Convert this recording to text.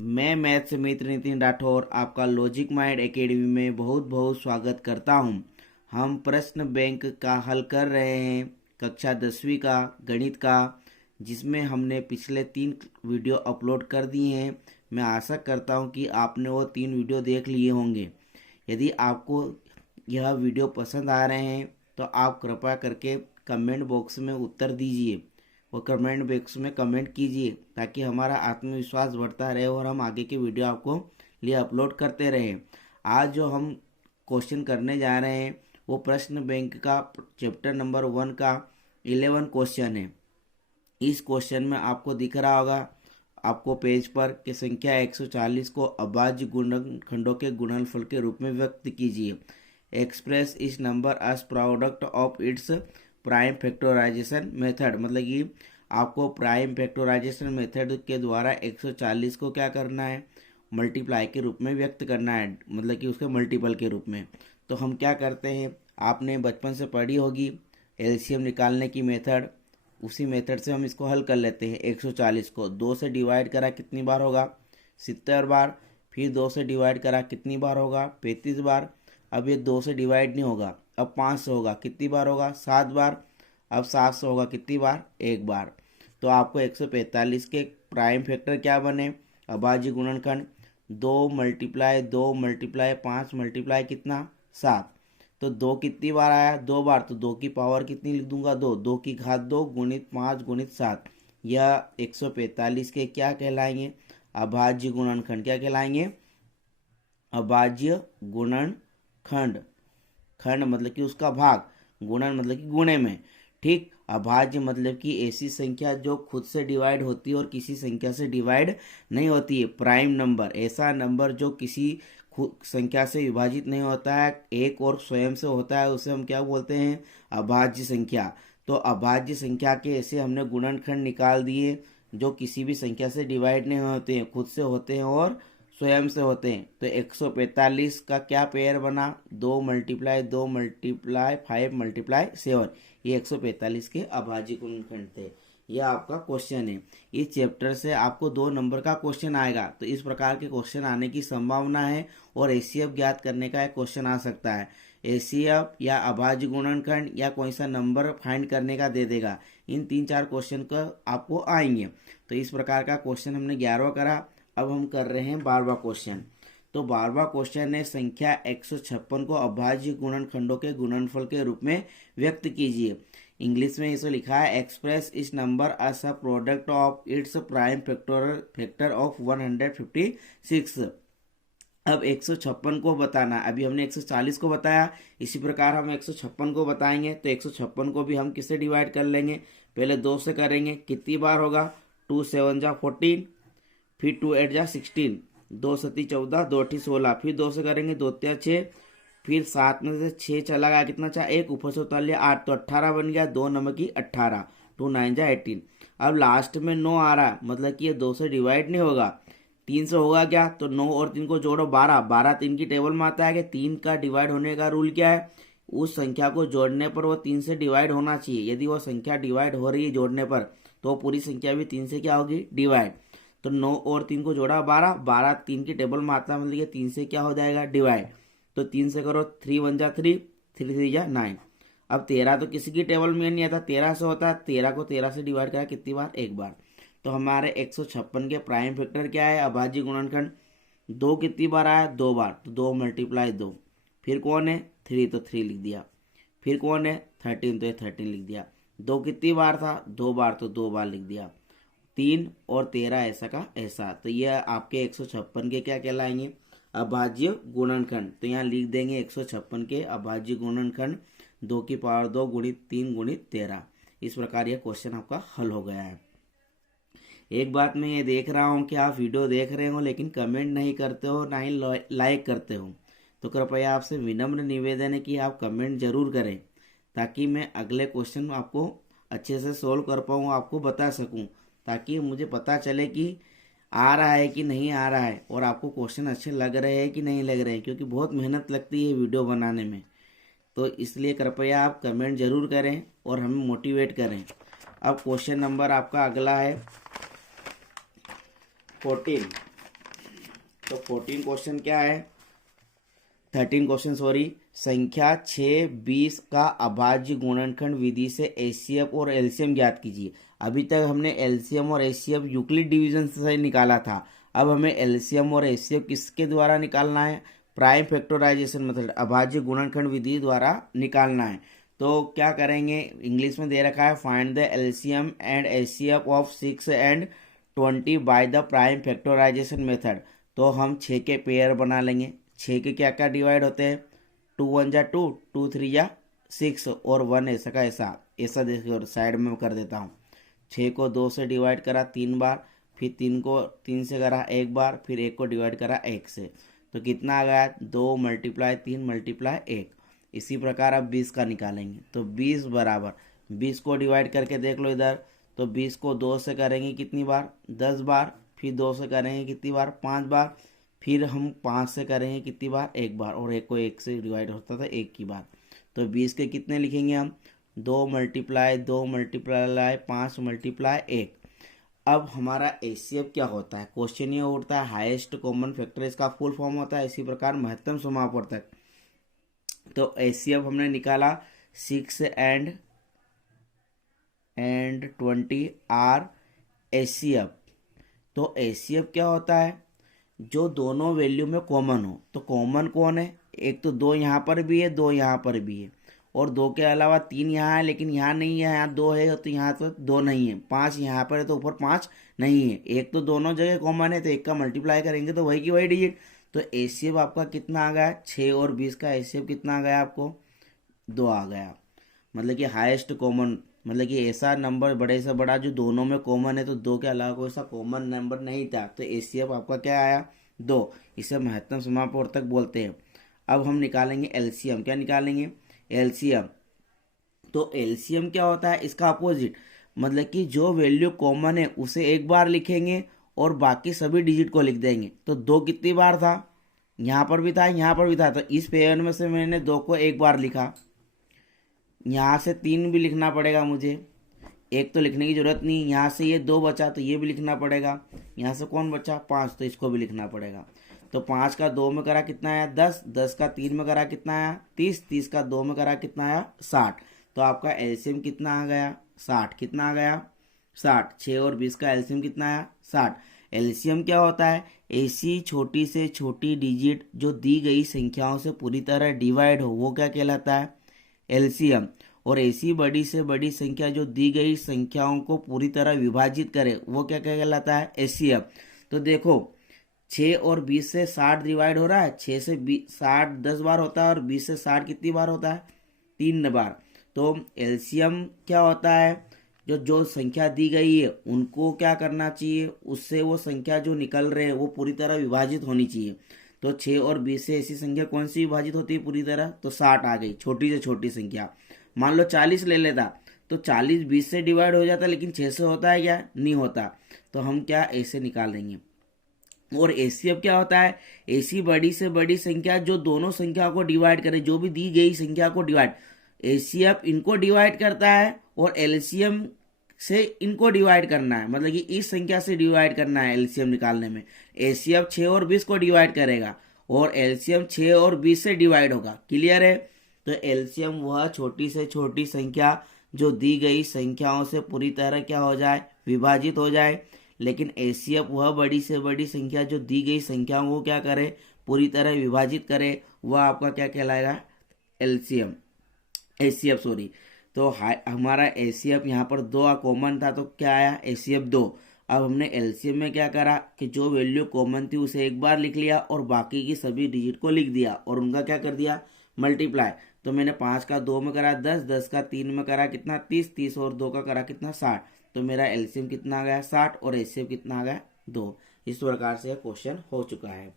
मैं मैथ्स मित्र नितिन राठौर आपका logic mind academy में बहुत बहुत स्वागत करता हूं। हम प्रश्न बैंक का हल कर रहे हैं, कक्षा 10वीं का गणित का, जिसमें हमने पिछले 3 वीडियो अपलोड कर दिए हैं। मैं आशा करता हूं कि आपने वो 3 वीडियो देख लिए होंगे। यदि आपको यह वीडियो पसंद आ रहे हैं तो आप कृपया करके कमेंट बॉक्स में उत्तर दीजिए और कमेंट बॉक्स में कमेंट कीजिए ताकि हमारा आत्मविश्वास बढ़ता रहे और हम आगे के वीडियो आपको लिए अपलोड करते रहें। आज जो हम क्वेश्चन करने जा रहे हैं वो प्रश्न बैंक का चैप्टर नंबर 1 का 11 क्वेश्चन है। इस क्वेश्चन में आपको दिख रहा होगा आपको पेज पर कि संख्या 140 को अभाज्य गुणनखंडों के गुणनफल के रूप में व्यक्त कीजिए। एक्सप्रेस इस number as product of its prime factorisation method, मतलब कि आपको प्राइम फैक्टराइजेशन मेथड के द्वारा 140 को क्या करना है, मल्टीप्लाई के रूप में व्यक्त करना है, मतलब कि उसके मल्टीपल के रूप में। तो हम क्या करते हैं, आपने बचपन से पढ़ी होगी एलसीएम निकालने की मेथड, उसी मेथड से हम इसको हल कर लेते हैं। 140 को 2 से डिवाइड करा कितनी बार होगा, 70 बार। फिर 2 से डिवाइड करा कितनी बार होगा, 35 बार। अब ये 2 से डिवाइड नहीं होगा, अब 5 से होगा, कितनी बार होगा, 7 बार। अब 7 से होगा कितनी बार, 1 बार। तो आपको 145 के प्राइम फैक्टर क्या बने, अभाज्य गुणनखंड 2 मल्टीप्लाई 2 मल्टीप्लाई 5 मल्टीप्लाई कितना, 7। तो 2 कितनी बार आया, 2 बार। तो 2 की पावर कितनी लिख दूंगा, 2, 2 की घात 2 गुणित 5 गुणित 7। यह 145 के क्या कहलाएंगे, अभाज्य गुणनखंड। क्या कहलाएंगे, अभाज्य गुणनखंड। खंड मतलब कि उसका भाग, गुणन मतलब कि गुणे में, ठीक। अभाज्य मतलब कि ऐसी संख्या जो खुद से डिवाइड होती है और किसी संख्या से डिवाइड नहीं होती है। प्राइम नंबर ऐसा नंबर जो किसी संख्या से विभाजित नहीं होता है, एक और स्वयं से होता है, उसे हम क्या बोलते हैं, अभाज्य संख्या। तो अभाज्य संख्या के ऐसे हमने गुणनखंड निकाल दिए जो किसी भी संख्या से डिवाइड नहीं होते हैं, खुद से होते हैं और स्वयं से होते हैं। तो 145 का क्या पेयर बना, 2 मल्टीप्लाई 2 मल्टीप्लाई 5 मल्टीप्लाई 7। ये 145 के अभाज्य गुणनखंड थे। यह आपका क्वेश्चन है। इस चैप्टर से आपको 2 नंबर का क्वेश्चन आएगा, तो इस प्रकार के क्वेश्चन आने की संभावना है। और एचसीएफ ज्ञात करने का एक क्वेश्चन आ सकता है, एचसीएफ या अभाज्य गुणनखंड या कोई सा नंबर फाइंड करने का दे देगा। इन 3-4 क्वेश्चन का आपको आएंगे। तो इस प्रकार का क्वेश्चन हमने 11वां करा। अब हम कर रहे हैं 12वां क्वेश्चन। तो 12वां क्वेश्चन है संख्या 156 को अभाज्य गुणनखंडों के गुणनफल के रूप में व्यक्त कीजिए। इंग्लिश में इसे लिखा है, एक्सप्रेस इस number as a product of its prime factor of 156। अब 156 को बताना, अभी हमने 140 को बताया, इसी प्रकार हम 156 को बताएंगे। तो 156 को भी हम किससे डिवाइड कर लेंगे, पहले 2 से करेंगे, कितनी बार होगा, 2 7 जा 14, फिर 2 8 जा 16, 2 7 14, 2 8 16, फिर 2 से करेंगे, 2 3 6, फिर 7 में से 6 चला गया, कितना चाह, 1 ऊपर से उतार लिया, 8, तो 18 बन गया, 2 नंबर की 18, 2 9 जा 18। अब लास्ट में 9 आ रहा है, मतलब कि ये 2 से डिवाइड नहीं होगा, 3 से होगा क्या, तो 9 और 3 को जोड़ो, 12, 12 3 की टेबल में आता है कि 3 का डिवाइड होने का रूल क्या है, उस संख्या को जोड़ने पर वो 3 से डिवाइड होना चाहिए। यदि वो संख्या डिवाइड हो रही है जोड़ने पर, तो पूरी संख्या भी 3 से क्या होगी, डिवाइड। तो 9 और 3 को जोड़ा, 12, 12 3 की टेबल में आता है, मतलब ये 3 से क्या हो जाएगा, डिवाइड। तो 3 से करो, 3 1 जा 3, 3 3 जा 9। अब 13 तो किसी की टेबल में नहीं आता, 13 से होता है, 13 को 13 से डिवाइड करा कितनी बार, 1 बार। तो हमारे 156 के प्राइम फैक्टर क्या है, अभाज्य गुणनखंड। 2 कितनी बार आया, 2 बार, तो 2 मल्टीप्लाई 2। फिर कौन है, 3, तो 3 लिख दिया। फिर कौन है, 13, तो ये 13 लिख दिया। 2 कितनी बार था, 2 बार, तो 2 बार लिख दिया। 3 और 13 ऐसा का ऐसा। तो यह आपके 156 के क्या कहलाएंगे, अभाज्य गुणनखंड। तो यहाँ लिख देंगे 156 के अभाज्य गुणनखंड 2 की पावर 2 गुणित 3 गुणित 13। इस प्रकार यह क्वेश्चन आपका हल हो गया है। एक बात मैं ये देख रहा हूँ कि आप वीडियो देख रहे हो लेकिन कमेंट नहीं करते हो, ना ही लाइक करते हो। तो कृपया आपसे विनम्र निवेदन है कि आप कमेंट जरूर करें ताकि मैं अगले क्वेश्चन आपको अच्छे से सोल्व कर पाऊँ, आपको बता सकूँ, ताकि मुझे पता चले कि आ रहा है कि नहीं आ रहा है और आपको क्वेश्चन अच्छे लग रहे हैं कि नहीं लग रहे हैं, क्योंकि बहुत मेहनत लगती है वीडियो बनाने में। तो इसलिए कृपया आप कमेंट जरूर करें और हमें मोटिवेट करें। अब क्वेश्चन नंबर आपका अगला है 14। तो 14 क्वेश्चन क्या है, 13 क्वेश्चन सॉरी, संख्या 6, 20 का अभाज्य गुणनखंड विधि से एचसीएफ और एलसीएम ज्ञात कीजिए। अभी तक हमने एलसीएम और एचसीएफ यूक्लिड डिवीजन से निकाला था, अब हमें एलसीएम और एचसीएफ किसके द्वारा निकालना है, प्राइम फैक्टराइजेशन मेथड, अभाज्य गुणनखंड विधि द्वारा निकालना है। तो क्या करेंगे, इंग्लिश में दे रखा है find the LCM and HCF of 6 and 20 by the prime factorisation method. तो हम 6 के पेयर बना लेंगे। 6 के क्या क्या डिवाइड होते हैं, 2 1 जा 2, 2 3 जा 6 और 1 ऐसा का ऐसा ऐसा देखिए साइड में कर देता हूँ। 6 को 2 से डिवाइड करा 3 बार, फिर 3 को 3 से करा 1 बार, फिर 1 को डिवाइड करा 1 से। तो कितना आ गया, 2 × 3 × 1। इसी प्रकार अब 20 का निकालेंगे। तो 20 बराबर 20 को डिवाइड करके देख लो इधर, तो 20 को 2 से करेंगे कितनी बार, 10 बार, फिर 2 से करेंगे कितनी बार, 5 बार, फिर हम 5 से करेंगे कितनी बार, 1 बार, और 1 को 1 से डिवाइड होता था 1 की बार। तो 20 के कितने लिखेंगे हम, 2 × 2 × 5 × 1। अब हमारा एचसीएफ क्या होता है, क्वेश्चन ये उठता है हाईएस्ट कॉमन फैक्टर, इसका फुल फॉर्म होता है इसी प्रकार महत्तम समापवर्तक। तो एचसीएफ हमने निकाला 6 एंड 20 आर एचसीएफ। तो एचसीएफ क्या होता है, जो दोनों वैल्यू में कॉमन हो। तो कॉमन कौन है, एक तो 2 यहाँ पर भी है, 2 यहाँ पर भी है, और 2 के अलावा 3 यहाँ है लेकिन यहाँ नहीं है, यहाँ 2 है तो यहाँ तो 2 नहीं है, 5 यहाँ पर है तो ऊपर 5 नहीं है। एक तो दोनों जगह कॉमन है तो एक का मल्टीप्लाई करेंगे तो वही की वही डिजिट। तो एचसीएफ आपका कितना आ गया, 6 और 20 का एचसीएफ कितना आ गया आपको, 2 आ गया। मतलब कि हाईएस्ट कॉमन, मतलब कि ऐसा नंबर बड़े से बड़ा जो दोनों में कॉमन है, तो 2 के अलावा कोई सा कॉमन नंबर नहीं था, तो एचसीएफ आपका क्या आया, 2। इसे महत्तम समापवर्तक बोलते हैं। अब हम निकालेंगे एलसीएम। क्या निकालेंगे, एलसीएम। तो एलसीएम क्या होता है, इसका अपोजिट, मतलब कि जो वैल्यू कॉमन है उसे एक बार लिखेंगे और बाकी सभी डिजिट को लिख देंगे। तो 2 कितनी बार था, यहाँ पर भी था, यहाँ पर भी था, तो इस पेयर में से मैंने 2 को एक बार लिखा। यहाँ से 3 भी लिखना पड़ेगा मुझे, एक तो लिखने की जरूरत नहीं। यहाँ से ये 2 बचा तो ये भी लिखना पड़ेगा। यहाँ से कौन बचा, 5, तो इसको भी लिखना पड़ेगा। तो 5 का 2 में करा कितना आया, 10, 10 का 3 में करा कितना आया, 30, 30 का 2 में करा कितना आया, 60। तो आपका एलसीएम कितना आ गया, 60। कितना आ गया, 60। 6 और 20 का एलसीएम कितना आया, 60। एलसीएम क्या होता है, ऐसी छोटी से छोटी डिजिट जो दी गई संख्याओं से पूरी तरह डिवाइड हो वो क्या कहलाता है, एलसीएम। और ऐसी बड़ी से बड़ी संख्या जो दी गई संख्याओं को पूरी तरह विभाजित करे वो क्या कहलाता है, एचसीएफ। तो देखो 6 और 20 से 60 डिवाइड हो रहा है, 6 से 60 10 बार होता है और 20 से 60 कितनी बार होता है, 3 बार। तो एलसीएम क्या होता है, जो संख्या दी गई है उनको क्या करना चाहिए, उससे वो संख्या जो निकल रहे हैं वो पूरी तरह विभाजित होनी चाहिए। तो 6 और 20 से ऐसी संख्या कौन सी विभाजित होती है पूरी तरह, तो 60 आ गई, छोटी से छोटी संख्या। मान लो 40 ले लेता तो 40 20 से डिवाइड हो जाता, लेकिन 6 से होता है क्या, नहीं होता। तो हम क्या ऐसे निकाल देंगे। और एचसीएफ क्या होता है, ऐसी बड़ी से बड़ी संख्या जो दोनों संख्या को डिवाइड करे, जो भी दी गई संख्या को डिवाइड, एचसीएफ इनको डिवाइड करता है और एलसीएम से इनको डिवाइड करना है, मतलब कि इस संख्या से डिवाइड करना है एलसीएम निकालने में। एचसीएफ 6 और 20 को डिवाइड करेगा और एलसीएम 6 और 20 से डिवाइड होगा। क्लियर है। तो एलसीएम वह छोटी से छोटी संख्या जो दी गई संख्याओं से पूरी तरह क्या हो जाए, विभाजित हो जाए। लेकिन एचसीएफ वह बड़ी से बड़ी संख्या जो दी गई संख्याओं को क्या करे, पूरी तरह विभाजित करे, वह आपका क्या कहलाएगा, एलसीएम, एचसीएफ सॉरी। तो हमारा एचसीएफ यहाँ पर 2 कॉमन था तो क्या आया, एचसीएफ 2। अब हमने एलसीएम में क्या करा कि जो वैल्यू कॉमन थी उसे एक बार लिख लिया और बाकी की सभी डिजिट को लिख दिया और उनका क्या कर दिया, मल्टीप्लाई। तो मैंने 5 का 2 में करा 10, 10 का 3 में करा कितना 30, 30 और 2 का करा कितना 60। तो मेरा एलसीएम कितना आ गया 60 और एचसीएफ कितना आ गया 2। इस प्रकार से क्वेश्चन हो चुका है।